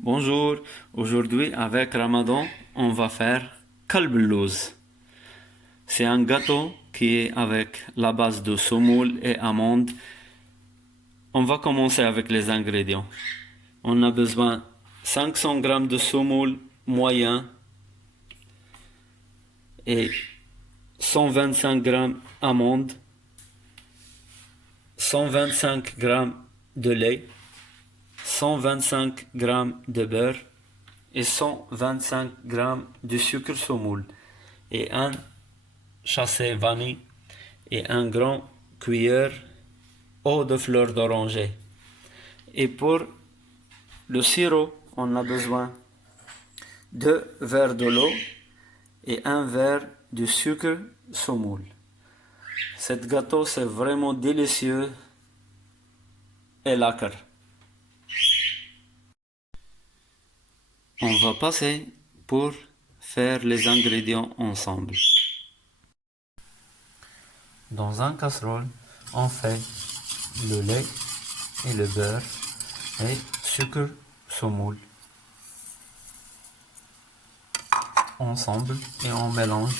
Bonjour, aujourd'hui avec Ramadan, on va faire kalblouz. C'est un gâteau qui est avec la base de semoule et amandes. On va commencer avec les ingrédients. On a besoin 500 g de semoule moyen et 125 g amandes, 125 g de lait, 125 g de beurre et 125 g de sucre semoule et un chassé vanille et un grand cuillère eau de fleur d'oranger. Et pour le sirop, on a besoin de 2 verres de l'eau et un verre de sucre semoule. Cet gâteau, c'est vraiment délicieux et lacre. On va passer pour faire les ingrédients ensemble. Dans un casserole, on fait le lait et le beurre et sucre semoule ensemble et on mélange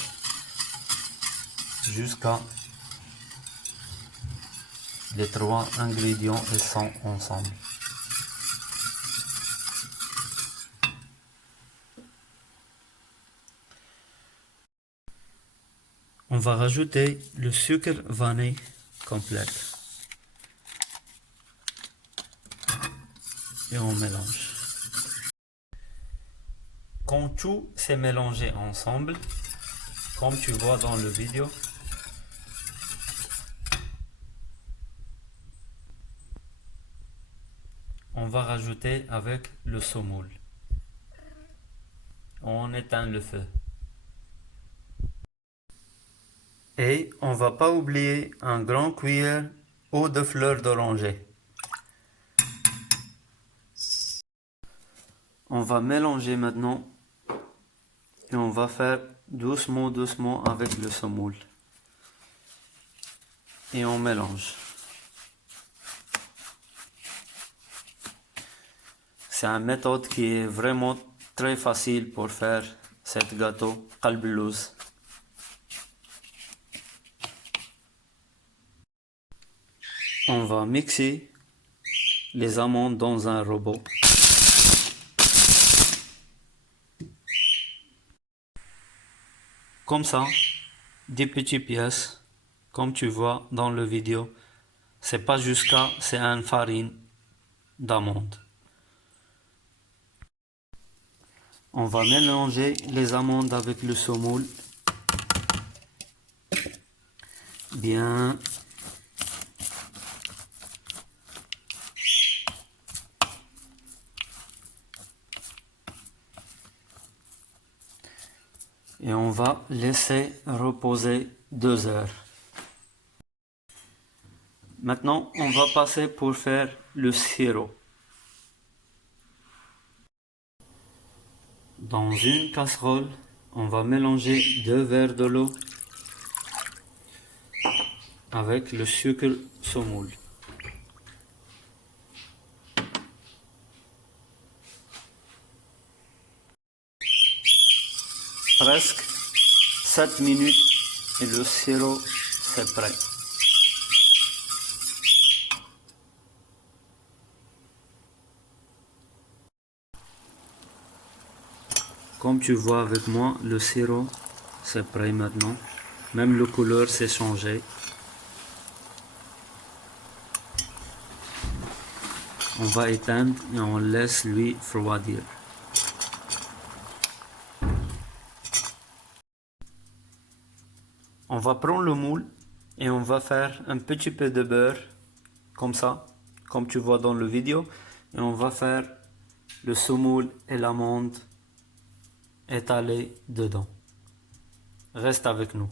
jusqu'à les 3 ingrédients et sont ensemble. On va rajouter le sucre vanille complet et on mélange. Quand tout s'est mélangé ensemble, comme tu vois dans le vidéo, on va rajouter avec le semoule. On éteint le feu. Et on va pas oublier un grand cuillère eau de fleur d'oranger. On va mélanger maintenant et on va faire doucement avec le semoule. Et on mélange. C'est une méthode qui est vraiment très facile pour faire cet gâteau kalblouz. On va mixer les amandes dans un robot. Comme ça, des petites pièces, comme tu vois dans le vidéo. C'est pas jusqu'à, c'est une farine d'amande. On va mélanger les amandes avec le semoule. Bien. Et on va laisser reposer 2 heures. Maintenant, on va passer pour faire le sirop. Dans une casserole, on va mélanger 2 verres de l'eau avec le sucre semoule. Presque 7 minutes et le sirop c'est prêt. Comme tu vois avec moi, le sirop c'est prêt maintenant. Même la couleur s'est changée. On va éteindre et on laisse lui refroidir. On va prendre le moule et on va faire un petit peu de beurre comme ça, comme tu vois dans le vidéo, et on va faire le semoule et l'amande étalés dedans. Reste avec nous.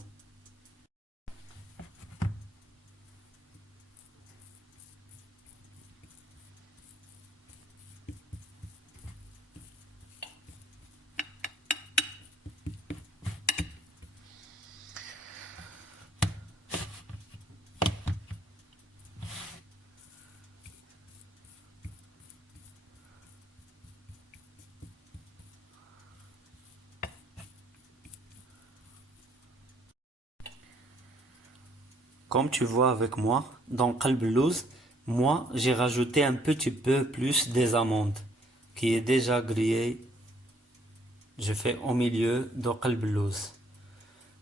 Comme tu vois avec moi, dans Qalb Louz, moi j'ai rajouté un petit peu plus des amandes qui est déjà grillé. Je fais au milieu de Qalb Louz.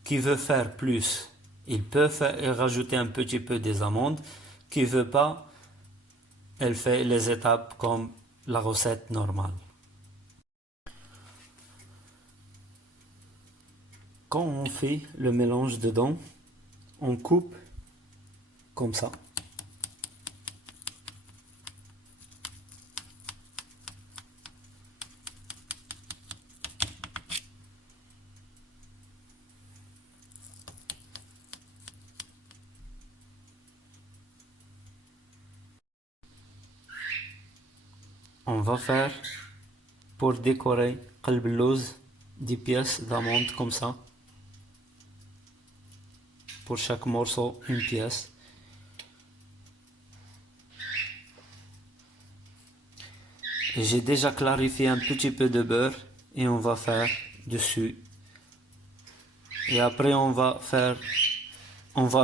Qui veut faire plus, il peut rajouter un petit peu des amandes. Qui veut pas, elle fait les étapes comme la recette normale. Quand on fait le mélange dedans, on coupe comme ça. On va faire pour décorer Qalb Louz 10 pièces d'amandes comme ça. Pour chaque morceau, une pièce. Et j'ai déjà clarifié un petit peu de beurre et on va faire dessus. Et après on va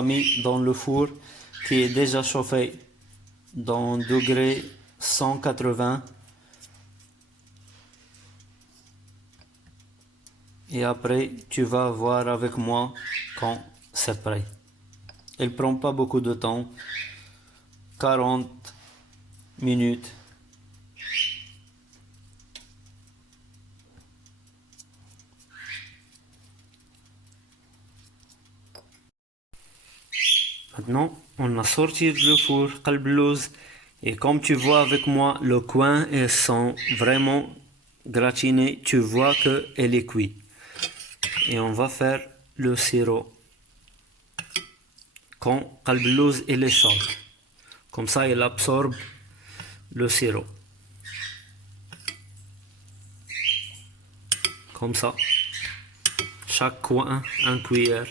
mettre dans le four qui est déjà chauffé dans degré 180. Et après tu vas voir avec moi quand c'est prêt. Il prend pas beaucoup de temps, 40 minutes. Maintenant, on a sorti le four Qalb Louz et comme tu vois avec moi, le coin ils sont vraiment gratinés. Tu vois que elle est cuite. Et on va faire le sirop. Quand Qalb Louz il est chaud, comme ça il absorbe le sirop. Comme ça, chaque coin un cuillère.